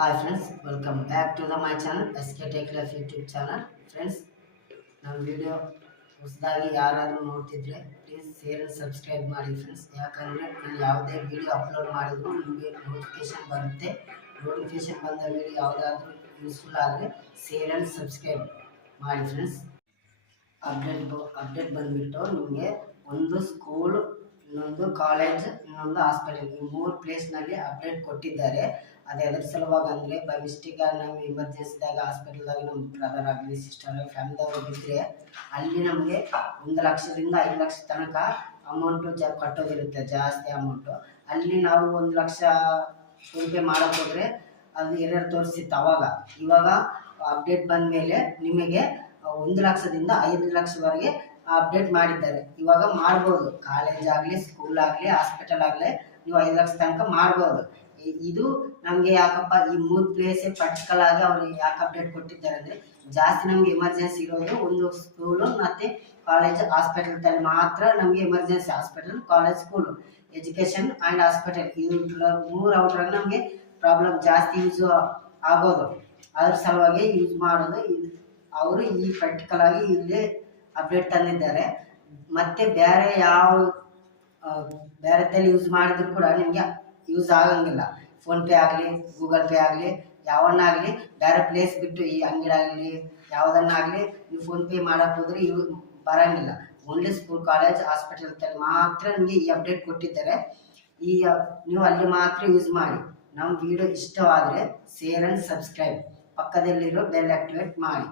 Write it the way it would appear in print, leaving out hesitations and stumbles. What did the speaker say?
Hi friends, welcome back to my channel SK Tech Life YouTube channel. Friends, ನಮ್ಮ video ಹೊಸದಾಗಿ ಯಾರಾದರೂ ನೋಡ್ತಿದ್ರೆ please share and subscribe ಮಾಡಿ friends. ಯಾಕಂದರೆ ನಾನು ಯಾವುದೇ ವಿಡಿಯೋ ಅಪ್ಲೋಡ್ ಮಾಡಿದ್ರು ನಿಮಗೆ ನೋಟಿಫಿಕೇಶನ್ ಬರುತ್ತೆ. ನೋಟಿಫಿಕೇಶನ್ ಬಂದ ವಿಡಿಯೋ ಯಾವುದಾದ್ರೂ ಯೂಸ್ಫುಲ್ ಆದರೆ ಶೇರ್ ಅಂಡ್ ಸಬ್ಸ್ಕ್ರೈಬ್ ಮಾಡಿ ಫ್ರೆಂಡ್ಸ್. ಅಪ್ಡೇಟ್ ಬಂದುಬಿಟ್ಟು ನಿಮಗೆ ಒಂದು ಸ್ಕೂಲ್, ಇನ್ನೊಂದು ಕಾಲೇಜ್, ಇನ್ನೊಂದು ಹಾಸ್ಪಿಟಲ್, ಈ 3 ಪ್ಲೇಸ್ನಲ್ಲಿ ಅಪ್ಡೇಟ್ ಕೊಟ್ಟಿದ್ದಾರೆ. ಅದು ಎದ್ರ ಸಲುವಾಗಿ ಅಂದರೆ ಬೈ ಮಿಸ್ಟೇಕ್ ನಾವು ಎಮರ್ಜೆನ್ಸಿದಾಗ ಹಾಸ್ಪಿಟಲ್ದಾಗ ನಮ್ಮ ಬ್ರದರ್ ಆಗಲಿ ಸಿಸ್ಟರ್ ಆಗಲಿ ಫ್ಯಾಮಿಲಿದವರು ಬಿದ್ದರೆ ಅಲ್ಲಿ ನಮಗೆ 1 ಲಕ್ಷದಿಂದ 5 ಲಕ್ಷ ತನಕ ಅಮೌಂಟು ಕಟ್ಟೋದಿರುತ್ತೆ, ಜಾಸ್ತಿ ಅಮೌಂಟು. ಅಲ್ಲಿ ನಾವು 1 ಲಕ್ಷ ಫೋನ್ಪೇ ಮಾಡೋಕ್ಕೆ ಹೋದರೆ ಅದು ಎರರ್ ತೋರಿಸಿತ್ತು ಇವಾಗ ಅಪ್ಡೇಟ್ ಬಂದ ಮೇಲೆ ನಿಮಗೆ 1 ಲಕ್ಷದಿಂದ 5 ಲಕ್ಷವರೆಗೆ ಅಪ್ಡೇಟ್ ಮಾಡಿದ್ದಾರೆ. ಇವಾಗ ಮಾಡ್ಬೋದು, ಕಾಲೇಜ್ ಆಗಲಿ, ಸ್ಕೂಲ್ ಆಗಲಿ, ಹಾಸ್ಪಿಟಲ್ ಆಗಲಿ, ನೀವು 5 ಲಕ್ಷ ತನಕ ಮಾಡ್ಬೋದು. ಇದು ನಮಗೆ ಯಾಕಪ್ಪ ಈ 3 ಪ್ಲೇಸೇ ಪರ್ಟಿಕಲ್ ಆಗಿ ಅವರು ಯಾಕೆ ಅಪ್ಡೇಟ್ ಕೊಟ್ಟಿದ್ದಾರೆ ಅಂದರೆ, ಜಾಸ್ತಿ ನಮಗೆ ಎಮರ್ಜೆನ್ಸಿ ಇರೋದು ಒಂದು ಸ್ಕೂಲು ಮತ್ತು ಕಾಲೇಜ್, ಹಾಸ್ಪಿಟಲ್ದಲ್ಲಿ ಮಾತ್ರ ನಮಗೆ emergency. Hospital, college, school, education and hospital, ಇವು 3 ಔಟ್ರಾಗ ನಮಗೆ ಪ್ರಾಬ್ಲಮ್ ಜಾಸ್ತಿ ಯೂಸ್ ಆಗೋದು. ಅದ್ರ ಸಲುವಾಗಿ ಯೂಸ್ ಮಾಡೋದು. ಅವರು ಈ ಪರ್ಟಿಕಲ್ ಆಗಿ ಇಲ್ಲಿ ಅಪ್ಡೇಟ್ ತಂದಿದ್ದಾರೆ. ಮತ್ತು ಬೇರೆ ಬೇರೆದಲ್ಲಿ ಯೂಸ್ ಮಾಡಿದ್ರು ಕೂಡ ನಿಮಗೆ ಯೂಸ್ ಆಗಂಗಿಲ್ಲ. ಫೋನ್ಪೇ ಆಗಲಿ, ಗೂಗಲ್ ಪೇ ಆಗಲಿ, ಯಾವನ್ನಾಗಲಿ ಬೇರೆ ಪ್ಲೇಸ್ ಬಿಟ್ಟು ಈ ಅಂಗಡಿ ಆಗಲಿ ಯಾವುದನ್ನಾಗಲಿ ನೀವು ಫೋನ್ಪೇ ಮಾಡೋಕ್ಕೆ ಹೋದರೆ ಇವು ಬರೋಂಗಿಲ್ಲ. ಓನ್ಲಿ ಸ್ಕೂಲ್, ಕಾಲೇಜ್, ಹಾಸ್ಪಿಟಲ್ದಲ್ಲಿ ಮಾತ್ರ ನಿಮಗೆ ಈ ಅಪ್ಡೇಟ್ ಕೊಟ್ಟಿದ್ದಾರೆ. ನೀವು ಅಲ್ಲಿ ಮಾತ್ರ ಯೂಸ್ ಮಾಡಿ. ನಮ್ಮ ವಿಡಿಯೋ ಇಷ್ಟವಾದರೆ ಶೇರ್ ಆ್ಯಂಡ್ ಸಬ್ಸ್ಕ್ರೈಬ್, ಪಕ್ಕದಲ್ಲಿರೋ ಬೆಲ್ ಆಕ್ಟಿವೇಟ್ ಮಾಡಿ.